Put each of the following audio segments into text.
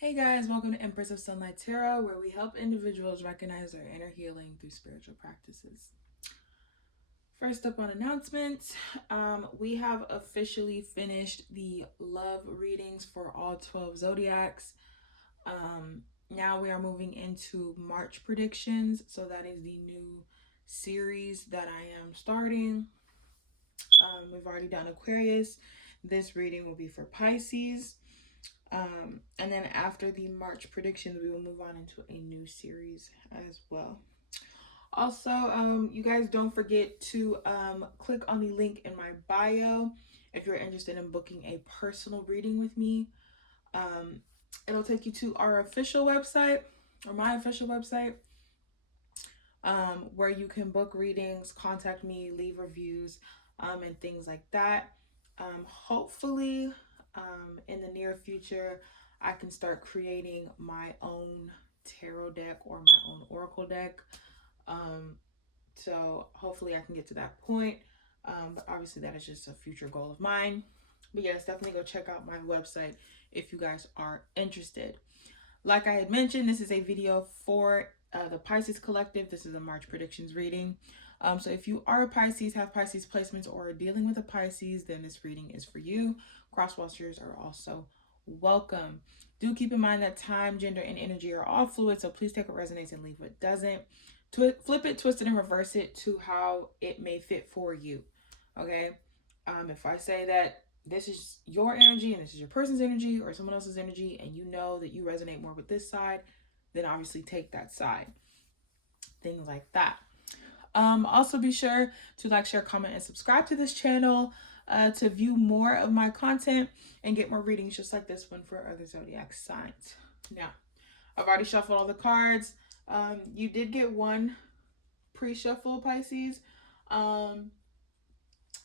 Hey guys, welcome to Empress of Sunlight Tarot, where we help individuals recognize their inner healing through spiritual practices. First up on announcements, we have officially finished the love readings for all 12 zodiacs. Now we are moving into March predictions, so that is the new series that I am starting. We've already done Aquarius. This reading will be for Pisces. And then after the March predictions, we will move on into a new series as well. Also, you guys don't forget to click on the link in my bio if you're interested in booking a personal reading with me. It'll take you to our official website or my official website where you can book readings, contact me, leave reviews, and things like that. Hopefully, in the near future, I can start creating my own tarot deck or my own oracle deck. So hopefully I can get to that point. But obviously that is just a future goal of mine. But yes, definitely go check out my website if you guys are interested. Like I had mentioned, this is a video for the Pisces Collective. This is a March predictions reading. So if you are a Pisces, have Pisces placements, or are dealing with a Pisces, then this reading is for you. Cross-watchers are also welcome. Do keep in mind that time, gender, and energy are all fluid, so please take what resonates and leave what doesn't. Flip it, twist it, and reverse it to how it may fit for you. Okay? If I say that this is your energy and this is your person's energy or someone else's energy, and you know that you resonate more with this side, then obviously take that side. Things like that. Also be sure to like, share, comment, and subscribe to this channel to view more of my content and get more readings just like this one for other zodiac signs. Now, I've already shuffled all the cards. You did get one pre-shuffle, Pisces.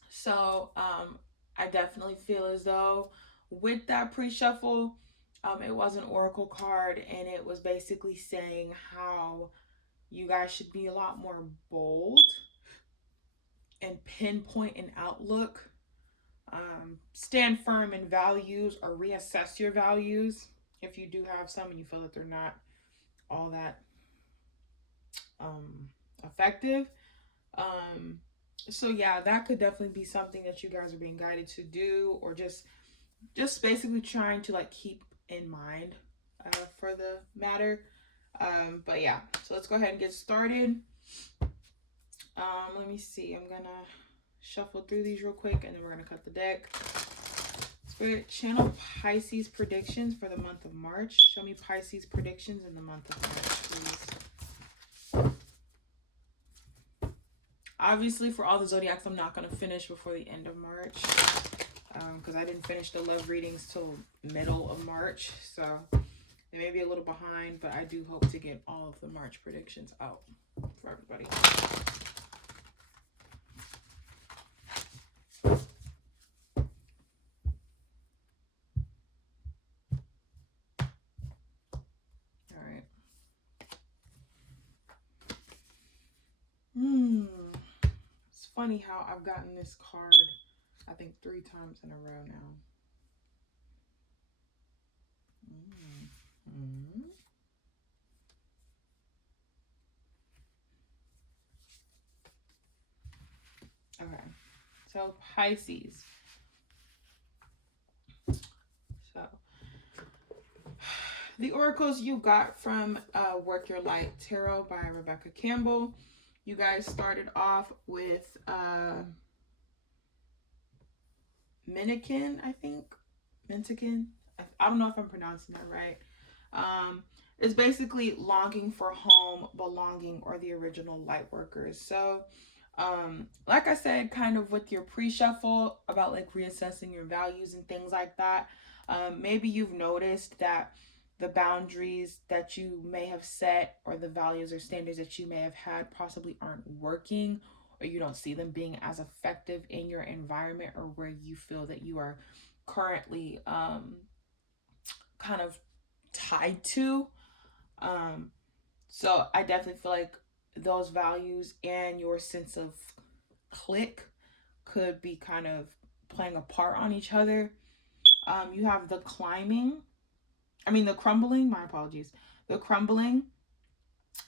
So I definitely feel as though with that pre-shuffle, it was an oracle card, and it was basically saying how you guys should be a lot more bold and pinpoint an outlook. Stand firm in values or reassess your values if you do have some and you feel that they're not all that effective. So yeah, that could definitely be something that you guys are being guided to do, or just basically trying to like keep in mind for the matter. But yeah, so let's go ahead and get started. Let me see. I'm gonna shuffle through these real quick, and then we're gonna cut the deck. Spirit, channel Pisces predictions for the month of March. Show me Pisces predictions in the month of March, please. Obviously, for all the zodiacs, I'm not gonna finish before the end of March because I didn't finish the love readings till middle of March, so they may be a little behind, but I do hope to get all of the March predictions out for everybody. It's funny how I've gotten this card, I think 3 times in a row now. Okay, so Pisces. So the oracles you got from Work Your Light Tarot by Rebecca Campbell. You guys started off with Minikin, I think. Mentikin. I don't know if I'm pronouncing that right. It's basically longing for home, belonging, or the original light workers. So like I said, kind of with your pre-shuffle about like reassessing your values and things like that, maybe you've noticed that the boundaries that you may have set or the values or standards that you may have had possibly aren't working, or you don't see them being as effective in your environment or where you feel that you are currently kind of tied to. So I definitely feel like those values and your sense of click could be kind of playing a part on each other. You have the climbing, the crumbling, my apologies. The crumbling,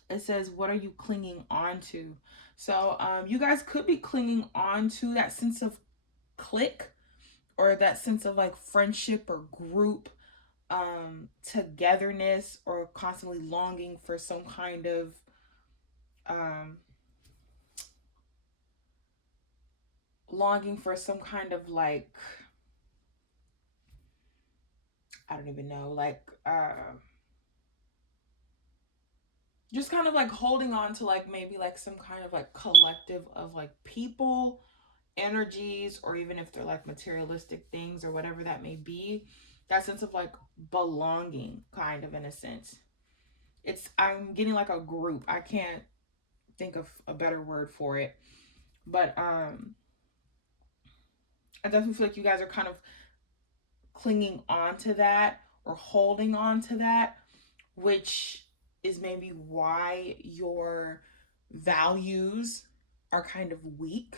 it says, what are you clinging on to? So you guys could be clinging on to that sense of click, or that sense of like friendship or group, togetherness, or constantly longing for some kind of um, like, I don't even know, like just kind of like holding on to like maybe like some kind of like collective of like people, energies, or even if they're like materialistic things or whatever that may be, that sense of like belonging, kind of, in a sense. I'm getting like a group. I can't think of a better word for it, but I definitely feel like you guys are kind of clinging on to that or holding on to that, which is maybe why your values are kind of weak,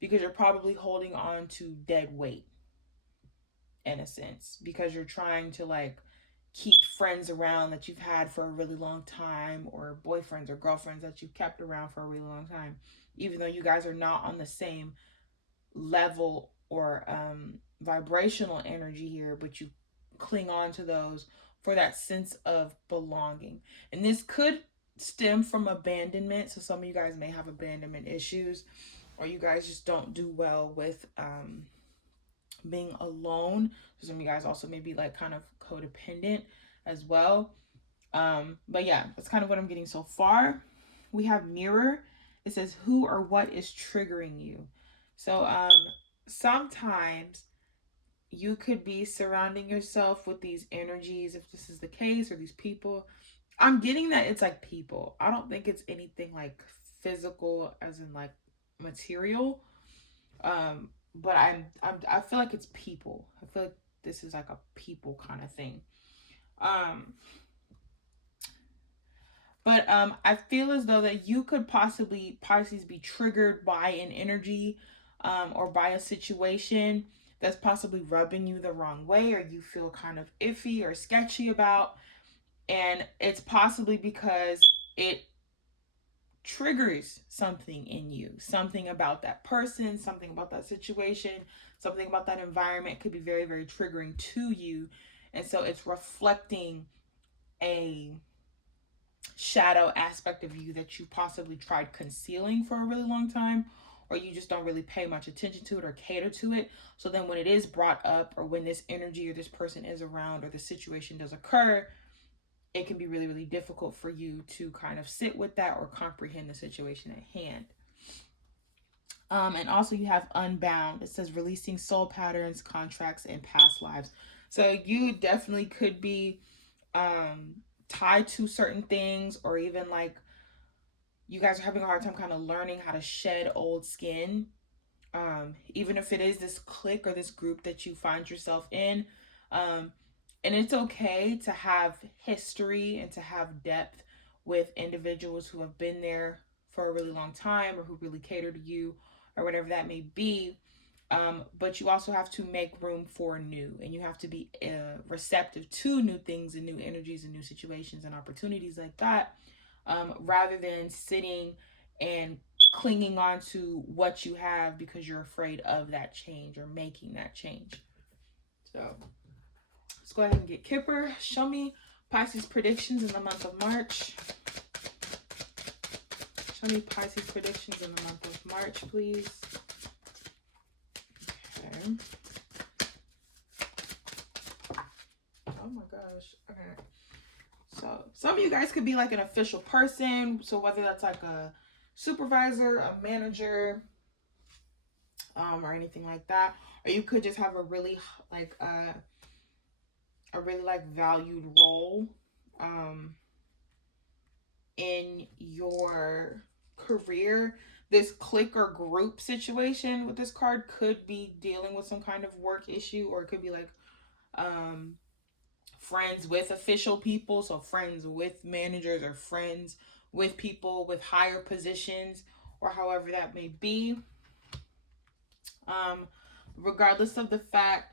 because you're probably holding on to dead weight, in a sense, because you're trying to like keep friends around that you've had for a really long time, or boyfriends or girlfriends that you've kept around for a really long time, even though you guys are not on the same level or vibrational energy here, but you cling on to those for that sense of belonging. And this could stem from abandonment. So some of you guys may have abandonment issues, or you guys just don't do well with being alone. So some of you guys also may be like kind of codependent as well. But yeah, that's kind of what I'm getting so far. We have mirror. It says, who or what is triggering you? So sometimes you could be surrounding yourself with these energies, if this is the case, or these people. I'm getting that it's like people. I don't think it's anything like physical, as in like material. But I feel like it's people. I feel like this is like a people kind of thing. Um, but I feel as though that you could possibly, Pisces, be triggered by an energy, or by a situation that's possibly rubbing you the wrong way, or you feel kind of iffy or sketchy about. And it's possibly because it triggers something in you, something about that person, something about that situation, something about that environment could be very, very triggering to you. And so it's reflecting a shadow aspect of you that you possibly tried concealing for a really long time, or you just don't really pay much attention to it or cater to it. So then when it is brought up, or when this energy or this person is around, or the situation does occur, it can be really, really difficult for you to kind of sit with that or comprehend the situation at hand. And also you have unbound. It says releasing soul patterns, contracts, and past lives. So you definitely could be tied to certain things, or even like you guys are having a hard time kind of learning how to shed old skin. Even if it is this clique or this group that you find yourself in. And it's okay to have history and to have depth with individuals who have been there for a really long time, or who really cater to you, or whatever that may be. But you also have to make room for new, and you have to be receptive to new things and new energies and new situations and opportunities like that, rather than sitting and clinging on to what you have because you're afraid of that change or making that change. So let's go ahead and get Kipper. Show me Pisces predictions in the month of March. Show me Pisces predictions in the month of March, please. Okay. Oh my gosh. Okay. So some of you guys could be like an official person. So whether that's like a supervisor, a manager, or anything like that, or you could just have a really like a really like valued role in your career. This clique or group situation with this card could be dealing with some kind of work issue, or it could be like friends with official people, so friends with managers, or friends with people with higher positions, or however that may be. Regardless of the fact,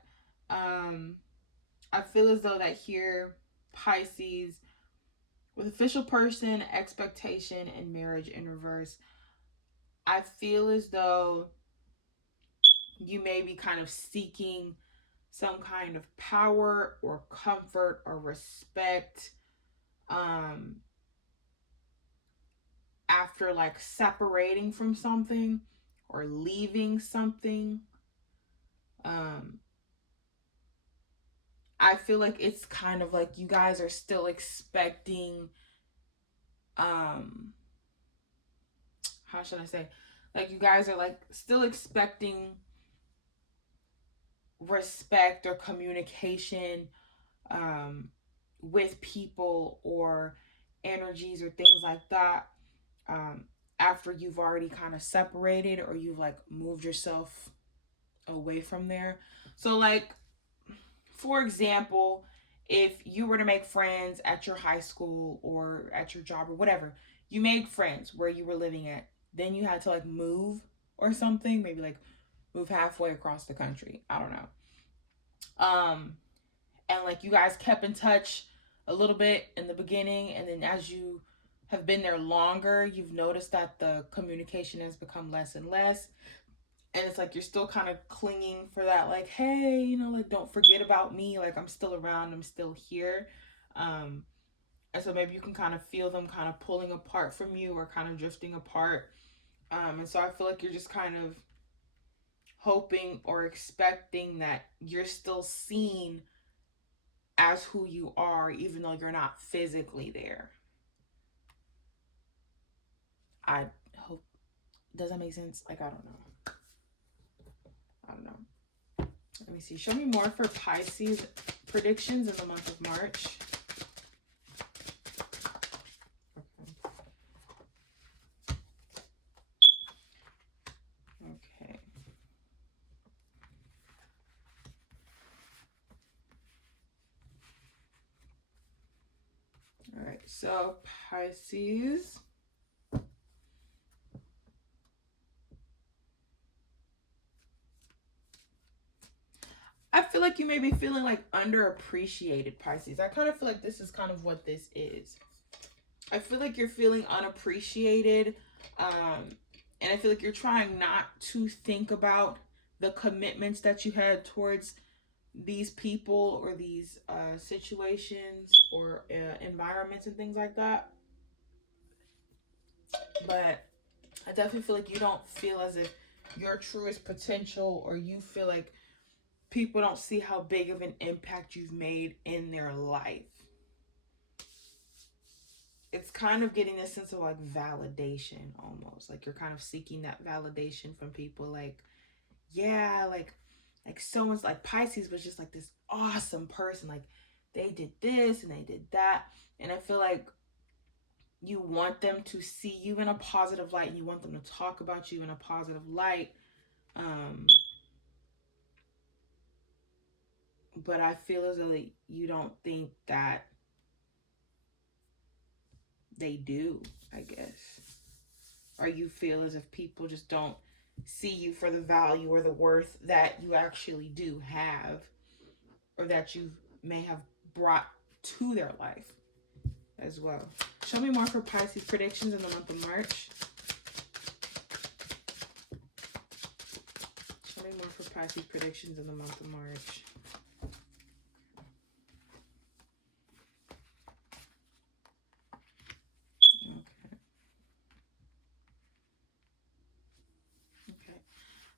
I feel as though that here, Pisces, with official person, expectation, and marriage in reverse, I feel as though you may be kind of seeking some kind of power or comfort or respect um after like separating from something or leaving something. um I feel like it's kind of like you guys are still expecting, um how should I say, like you guys are like still expecting respect or communication um with people or energies or things like that, um after you've already kind of separated or you've like moved yourself away from there. So like, for example, if you were to make friends at your high school or at your job or whatever, you made friends where you were living at, then you had to like move or something, maybe like move halfway across the country. I don't know. Um, and like you guys kept in touch a little bit in the beginning, and then as you have been there longer, you've noticed that the communication has become less and less. And it's like you're still kind of clinging for that, like, hey, you know, like don't forget about me, like I'm still around, I'm still here. um and so maybe you can kind of feel them kind of pulling apart from you or kind of drifting apart. And so I feel like you're just kind of hoping or expecting that you're still seen as who you are even though you're not physically there. I hope, does that make sense? Like, I don't know. I don't know. Let me see. Show me more for Pisces predictions in the month of March. Okay. All right. So Pisces. I feel like you may be feeling like underappreciated, Pisces. I kind of feel like this is kind of what this is. I feel like you're feeling unappreciated. And I feel like you're trying not to think about the commitments that you had towards these people or these situations or environments and things like that. But I definitely feel like you don't feel as if your truest potential, or you feel like people don't see how big of an impact you've made in their life. It's kind of getting this sense of like validation almost. Like you're kind of seeking that validation from people, like, yeah, like someone's like Pisces was just like this awesome person. Like they did this and they did that. And I feel like you want them to see you in a positive light and you want them to talk about you in a positive light. Um, but I feel as though you don't think that they do, I guess. Or you feel as if people just don't see you for the value or the worth that you actually do have, or that you may have brought to their life as well. Show me more for Pisces predictions in the month of March. Show me more for Pisces predictions in the month of March.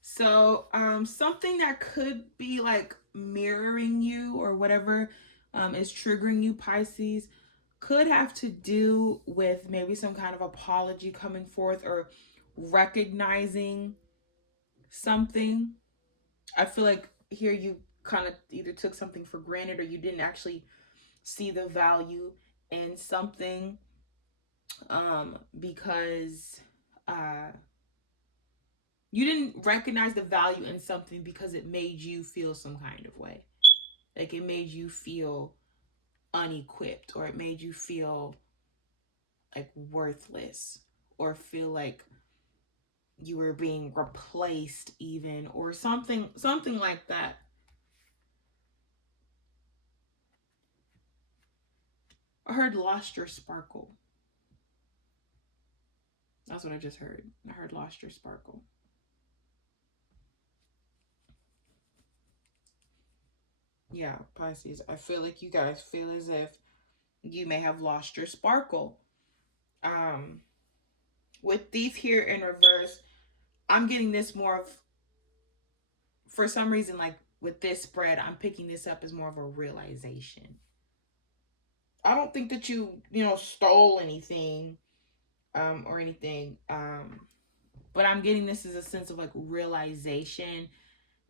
So, something that could be like mirroring you or whatever is triggering you, Pisces, could have to do with maybe some kind of apology coming forth or recognizing something. I feel like here you kind of either took something for granted or you didn't actually see the value in something, because you didn't recognize the value in something because it made you feel some kind of way. Like it made you feel unequipped, or it made you feel like worthless, or feel like you were being replaced even, or something like that. I heard lost your sparkle. That's what I just heard. I heard lost your sparkle. Yeah, Pisces. I feel like you guys feel as if you may have lost your sparkle. Um, with Thief here in reverse, I'm getting this more of, for some reason, like with this spread, I'm picking this up as more of a realization. I don't think that you stole anything, or anything. But I'm getting this as a sense of like realization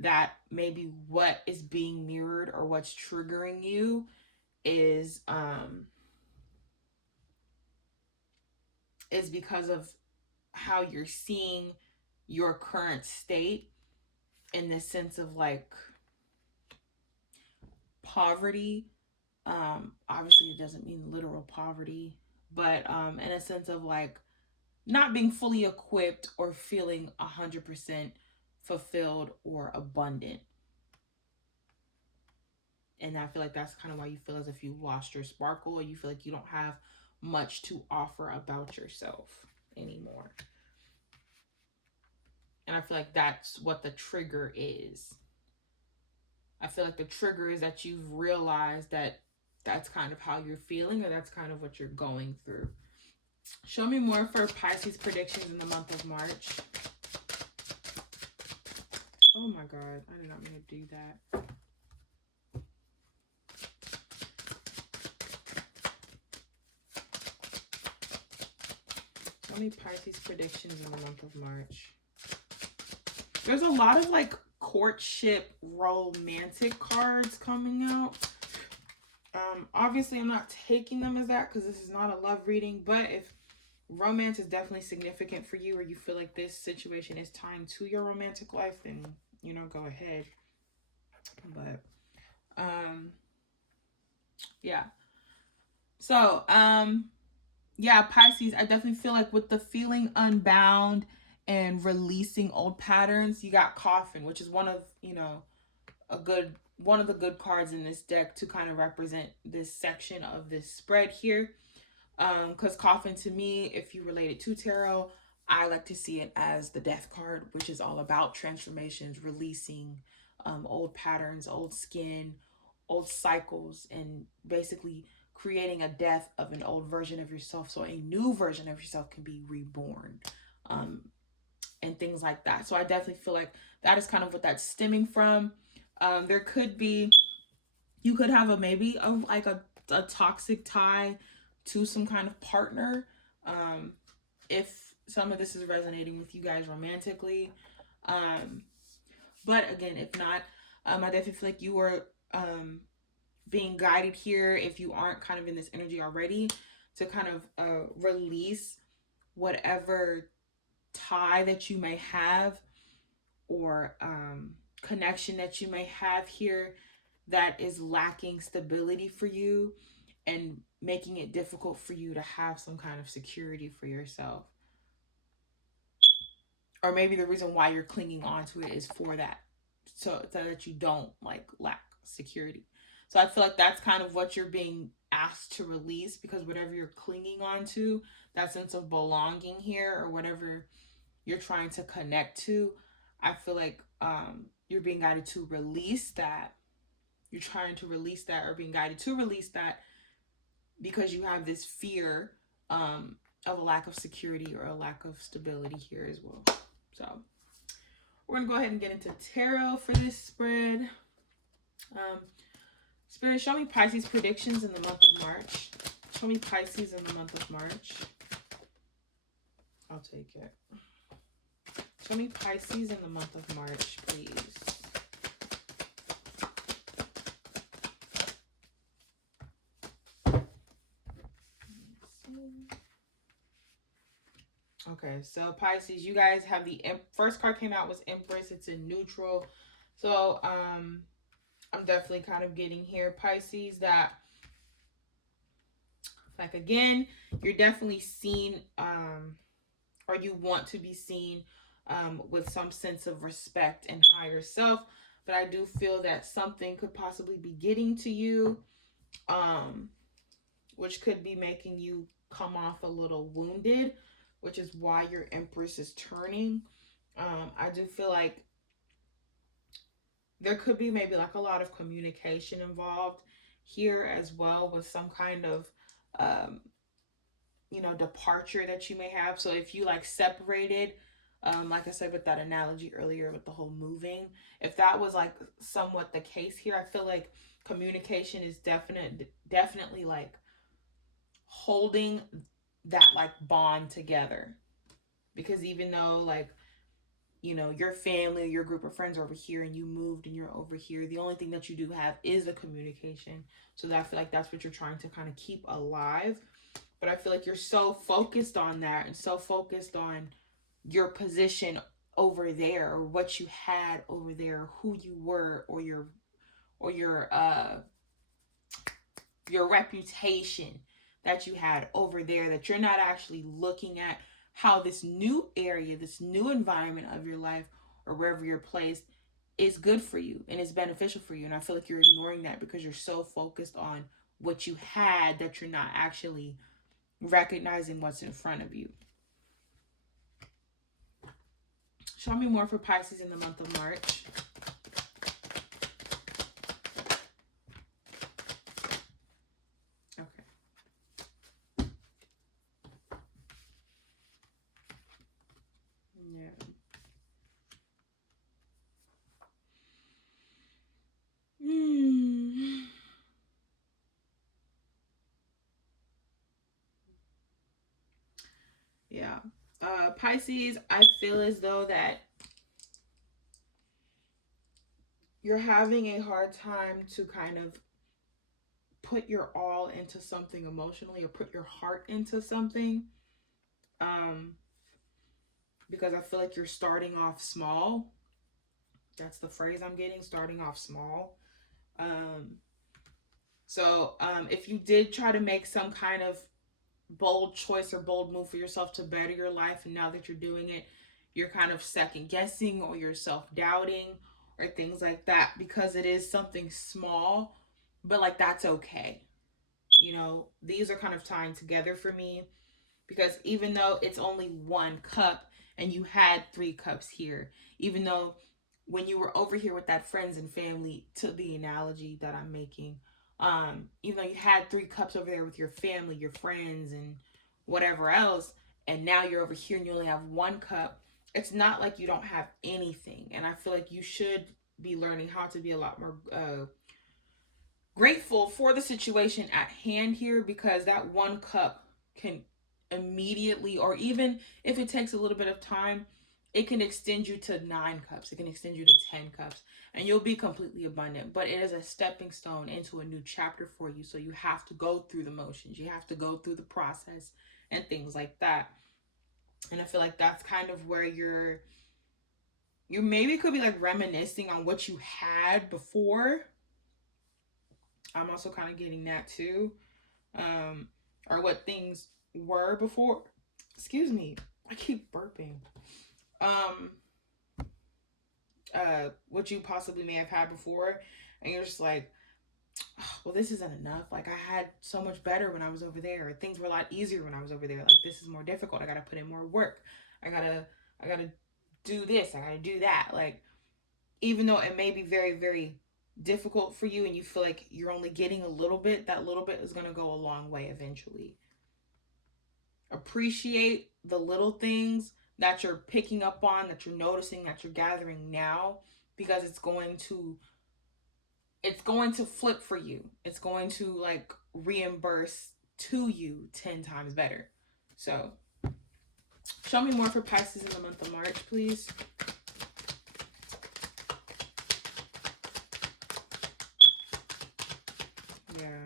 that maybe what is being mirrored or what's triggering you is because of how you're seeing your current state, in the sense of like poverty. Obviously it doesn't mean literal poverty, but in a sense of like not being fully equipped or feeling 100% fulfilled or abundant. And I feel like that's kind of why you feel as if you lost your sparkle, or you feel like you don't have much to offer about yourself anymore. And I feel like that's what the trigger is. I feel like the trigger is that you've realized that that's kind of how you're feeling, or that's kind of what you're going through. Show me more for Pisces predictions in the month of March. Oh my God, I did not mean to do that. Show me Pisces predictions in the month of March. There's a lot of like courtship romantic cards coming out. Obviously I'm not taking them as that because this is not a love reading, but if romance is definitely significant for you, or you feel like this situation is tying to your romantic life, then go ahead. But yeah. So yeah, Pisces, I definitely feel like with the feeling unbound and releasing old patterns, you got Coffin, which is one of the good cards in this deck to kind of represent this section of this spread here. Because Coffin, to me, if you relate it to tarot, I like to see it as the death card, which is all about transformations, releasing old patterns, old skin, old cycles, and basically creating a death of an old version of yourself so a new version of yourself can be reborn, and things like that. So I definitely feel like that is kind of what that's stemming from. There could be, you could have a toxic tie to some kind of partner, if some of this is resonating with you guys romantically. But again, if not, I definitely feel like you are being guided here, if you aren't kind of in this energy already, to kind of release whatever tie that you may have, or connection that you may have here that is lacking stability for you and making it difficult for you to have some kind of security for yourself. Or maybe the reason why you're clinging on to it is for that, so that you don't like lack security. So I feel like that's kind of what you're being asked to release, because whatever you're clinging on to, that sense of belonging here, or whatever you're trying to connect to, I feel like you're being guided to release that. You're trying to release that, or being guided to release that, because you have this fear of a lack of security or a lack of stability here as well. So we're going to go ahead and get into tarot for this spread. Spirit, show me Pisces predictions in the month of March. Show me Pisces in the month of March. I'll take it. Show me Pisces in the month of March, please. Okay, so Pisces, you guys have the first card came out was Empress. It's in neutral. So I'm definitely kind of getting here, Pisces, that like, again, you're definitely seen, or you want to be seen with some sense of respect and higher self. But I do feel that something could possibly be getting to you which could be making you come off a little wounded, which is why your Empress is turning. I do feel like there could be maybe like a lot of communication involved here as well, with some kind of um, departure that you may have. So if you like separated, like I said with that analogy earlier with the whole moving, if that was like somewhat the case here, I feel like communication is definitely like holding that like bond together. Because even though like your family, your group of friends are over here and you moved and you're over here, the only thing that you do have is the communication. So that I feel like that's what you're trying to kind of keep alive. But I feel like you're so focused on that and so focused on your position over there, or what you had over there, who you were, or your reputation that you had over there, that you're not actually looking at how this new area, this new environment of your life, or wherever you're placed, is good for you and is beneficial for you. And I feel like you're ignoring that because you're so focused on what you had that you're not actually recognizing what's in front of you. Show me more for Pisces in the month of March. Okay. Yeah. Yeah. Pisces, I feel as though that you're having a hard time to kind of put your all into something emotionally, or put your heart into something. Because I feel like you're starting off small. That's the phrase I'm getting, starting off small. So if you did try to make some kind of bold choice or bold move for yourself to better your life, and now that you're doing it, you're kind of second guessing, or you're self-doubting, or things like that, because it is something small, but like that's okay. These are kind of tying together for me, because even though it's only one cup and you had three cups here, even though when you were over here with that friends and family, to the analogy that I'm making, even though you had three cups over there with your family, your friends, and whatever else, and now you're over here and you only have one cup, it's not like you don't have anything. And I feel like you should be learning how to be a lot more grateful for the situation at hand here, because that one cup can immediately, or even if it takes a little bit of time, it can extend you to 9 cups, it can extend you to 10 cups, and you'll be completely abundant. But it is a stepping stone into a new chapter for you. So you have to go through the motions, you have to go through the process and things like that. And I feel like that's kind of where you maybe could be like reminiscing on what you had before. I'm also kind of getting that too. Or what things were before. Excuse me, I keep burping. What you possibly may have had before, and you're just like, oh, well, this isn't enough. Like, I had so much better when I was over there. Things were a lot easier when I was over there. Like, this is more difficult. I gotta put in more work. I gotta do this. I gotta do that. Like, even though it may be very, very difficult for you, and you feel like you're only getting a little bit, that little bit is gonna go a long way eventually. Appreciate the little things that you're picking up on, that you're noticing, that you're gathering now, because it's going to flip for you. It's going to like reimburse to you 10 times better. So show me more for Pisces in the month of March, please. Yeah,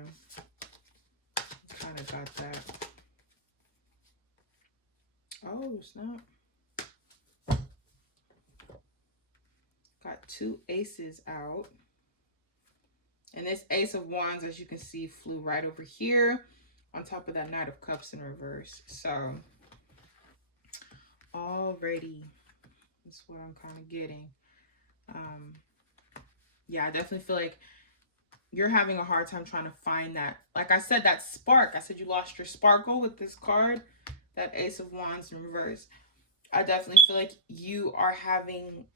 kind of got that. Oh, snap. Got 2 aces out. And this Ace of Wands, as you can see, flew right over here on top of that Knight of Cups in reverse. So, already, that's what I'm kind of getting. Yeah, I definitely feel like you're having a hard time trying to find that, like I said, that spark. I said you lost your sparkle with this card, that Ace of Wands in reverse. I definitely feel like you are having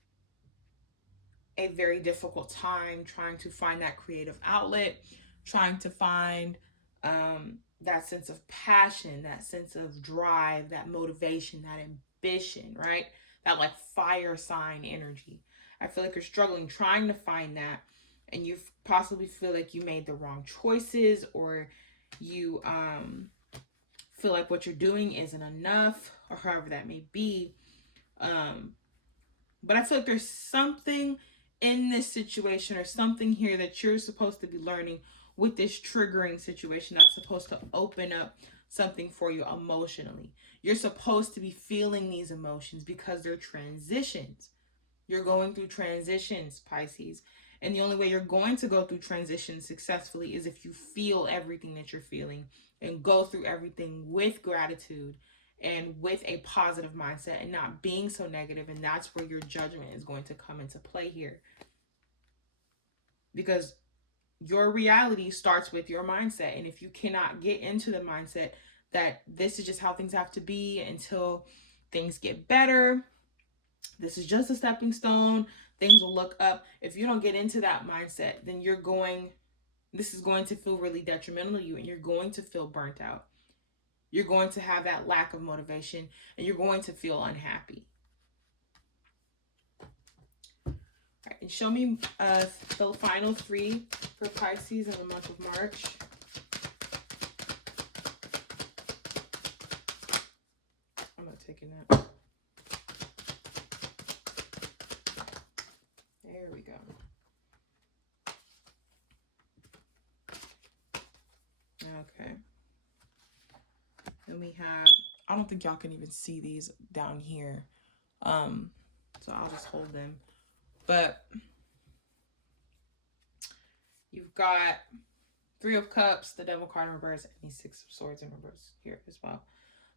a very difficult time trying to find that creative outlet, trying to find that sense of passion, that sense of drive, that motivation, that ambition, right? That like fire sign energy. I feel like you're struggling trying to find that, and you possibly feel like you made the wrong choices, or you feel like what you're doing isn't enough, or however that may be. But I feel like there's something in this situation, or something here that you're supposed to be learning with this triggering situation that's supposed to open up something for you emotionally. You're supposed to be feeling these emotions because they're transitions. You're going through transitions, Pisces. And the only way you're going to go through transitions successfully is if you feel everything that you're feeling and go through everything with gratitude and with a positive mindset and not being so negative. And that's where your judgment is going to come into play here. Because your reality starts with your mindset. And if you cannot get into the mindset that this is just how things have to be until things get better, this is just a stepping stone, things will look up. If you don't get into that mindset, then this is going to feel really detrimental to you, and you're going to feel burnt out. You're going to have that lack of motivation, and you're going to feel unhappy. All right, and show me the final 3 for Pisces in the month of March. I'm going to take a nap. There we go. Okay. Then we have, I don't think y'all can even see these down here. So I'll just hold them. But you've got 3 of Cups, the Devil card in reverse, and the 6 of Swords in reverse here as well.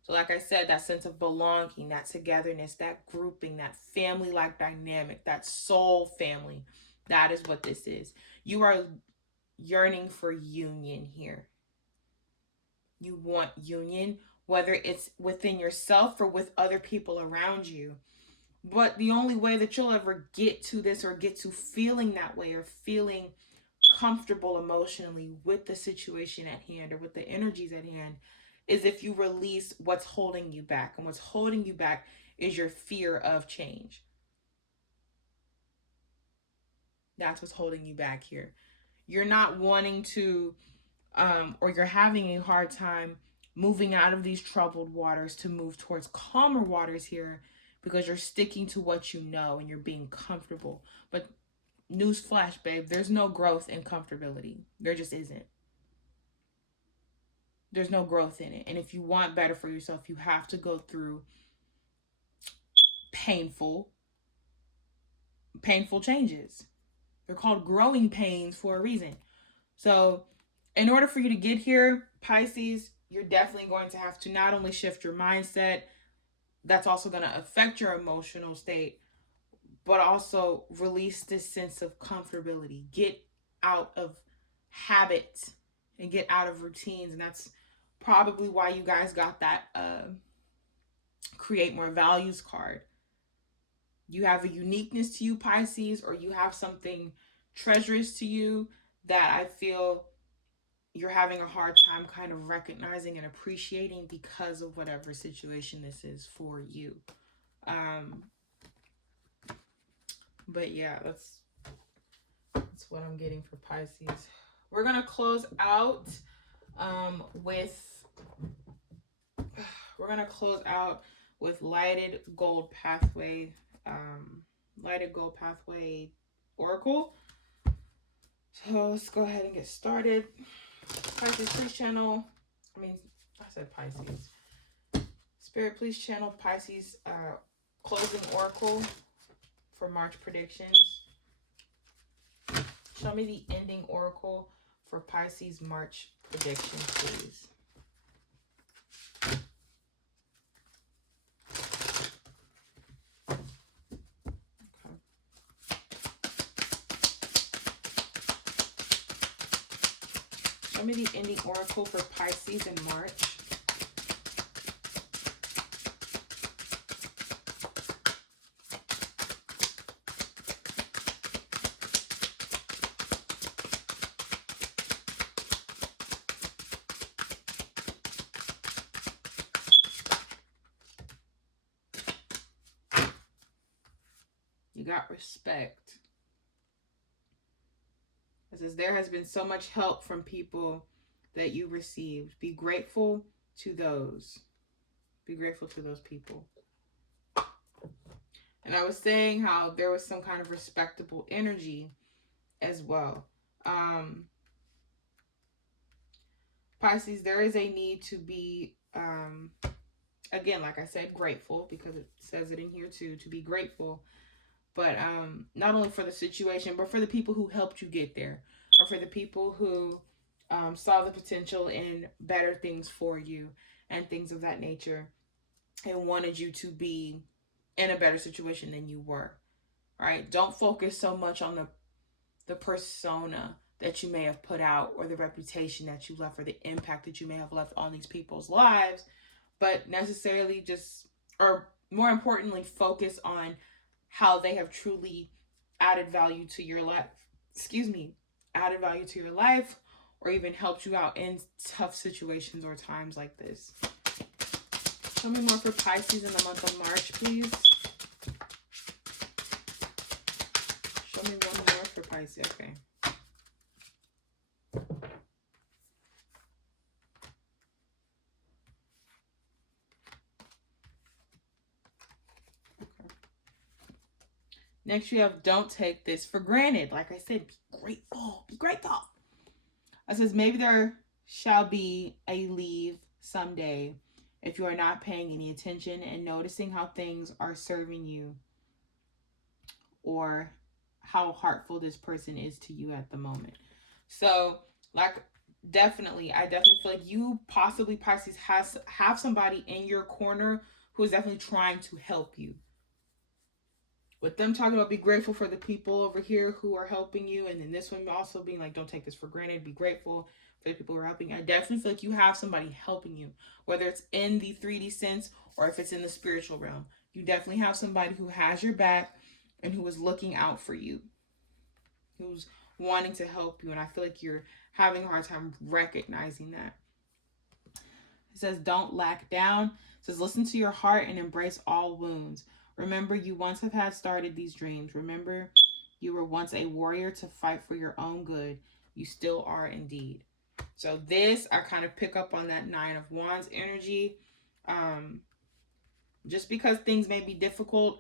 So like I said, that sense of belonging, that togetherness, that grouping, that family-like dynamic, that soul family, that is what this is. You are yearning for union here. You want union, whether it's within yourself or with other people around you. But the only way that you'll ever get to this, or get to feeling that way, or feeling comfortable emotionally with the situation at hand or with the energies at hand, is if you release what's holding you back. And what's holding you back is your fear of change. That's what's holding you back here. You're not wanting to, or you're having a hard time moving out of these troubled waters to move towards calmer waters here, because you're sticking to what you know and you're being comfortable. But newsflash, babe, there's no growth in comfortability. There just isn't. There's no growth in it. And if you want better for yourself, you have to go through painful changes. They're called growing pains for a reason. So in order for you to get here, Pisces, you're definitely going to have to not only shift your mindset, that's also going to affect your emotional state, but also release this sense of comfortability. Get out of habits and get out of routines. And that's probably why you guys got that Create More Values card. You have a uniqueness to you, Pisces, or you have something treacherous to you that I feel you're having a hard time kind of recognizing and appreciating because of whatever situation this is for you. But yeah, that's what I'm getting for Pisces. We're gonna close out with Lighted Gold Pathway, Oracle. So let's go ahead and get started. Pisces, please channel. I said Pisces. Spirit, please channel Pisces closing oracle for March predictions. Show me the ending oracle for Pisces March predictions, please. Show me the ending oracle for Pisces in March. You got respect. It says there has been so much help from people that you received. Be grateful to those. Be grateful to those people. And I was saying how there was some kind of respectable energy as well. Pisces, there is a need to be, again, like I said, grateful, because it says it in here too, to be grateful. But not only for the situation, but for the people who helped you get there, or for the people who saw the potential in better things for you and things of that nature, and wanted you to be in a better situation than you were. Right? Don't focus so much on the persona that you may have put out, or the reputation that you left, or the impact that you may have left on these people's lives, but necessarily just, or more importantly, focus on how they have truly added value to your life. Added value to your life, or even helped you out in tough situations or times like this. Show me more for Pisces in the month of March, please. Show me one more for Pisces. Okay. Next, you have don't take this for granted. Like I said, be grateful. Be grateful. It says maybe there shall be a leave someday if you are not paying any attention and noticing how things are serving you, or how heartful this person is to you at the moment. So, like, I definitely feel like you possibly, Pisces, have somebody in your corner who is definitely trying to help you. With them talking about be grateful for the people over here who are helping you, and then this one also being like, don't take this for granted, be grateful for the people who are helping you. I definitely feel like you have somebody helping you, whether it's in the 3D sense or if it's in the spiritual realm. You definitely have somebody who has your back and who is looking out for you, who's wanting to help you. And I feel like you're having a hard time recognizing that. It says don't lack down. It says listen to your heart and embrace all wounds. Remember, you once have had started these dreams. Remember, you were once a warrior to fight for your own good. You still are indeed. So this, I kind of pick up on that 9 of Wands energy. Just because things may be difficult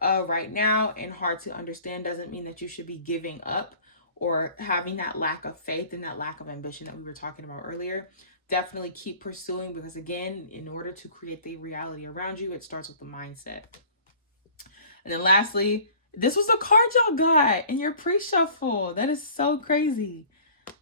right now and hard to understand doesn't mean that you should be giving up or having that lack of faith and that lack of ambition that we were talking about earlier. Definitely keep pursuing, because again, in order to create the reality around you, it starts with the mindset. And then lastly, this was the card y'all got in your pre-shuffle. That is so crazy.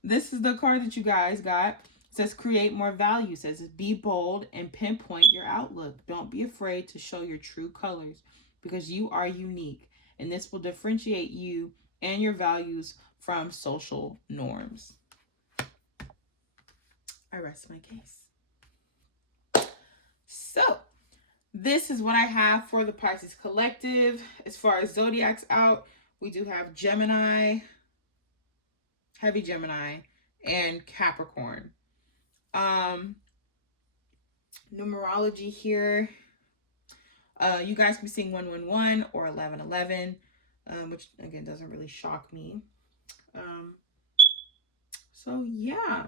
This is the card that you guys got. It says create more value. It says be bold and pinpoint your outlook. Don't be afraid to show your true colors, because you are unique, and this will differentiate you and your values from social norms. I rest my case. So this is what I have for the Pisces collective. As far as zodiacs out, we do have Gemini, heavy Gemini, and Capricorn. Numerology here. You guys can be seeing 111 or 1111, which again doesn't really shock me. So yeah.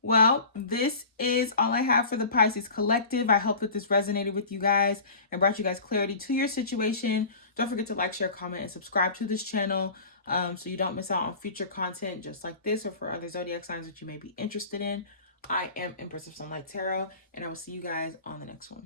Well, this is all I have for the Pisces collective. I hope that this resonated with you guys and brought you guys clarity to your situation. Don't forget to like, share, comment, and subscribe to this channel so you don't miss out on future content just like this, or for other zodiac signs that you may be interested in. I am Empress of Sunlight Tarot, and I will see you guys on the next one.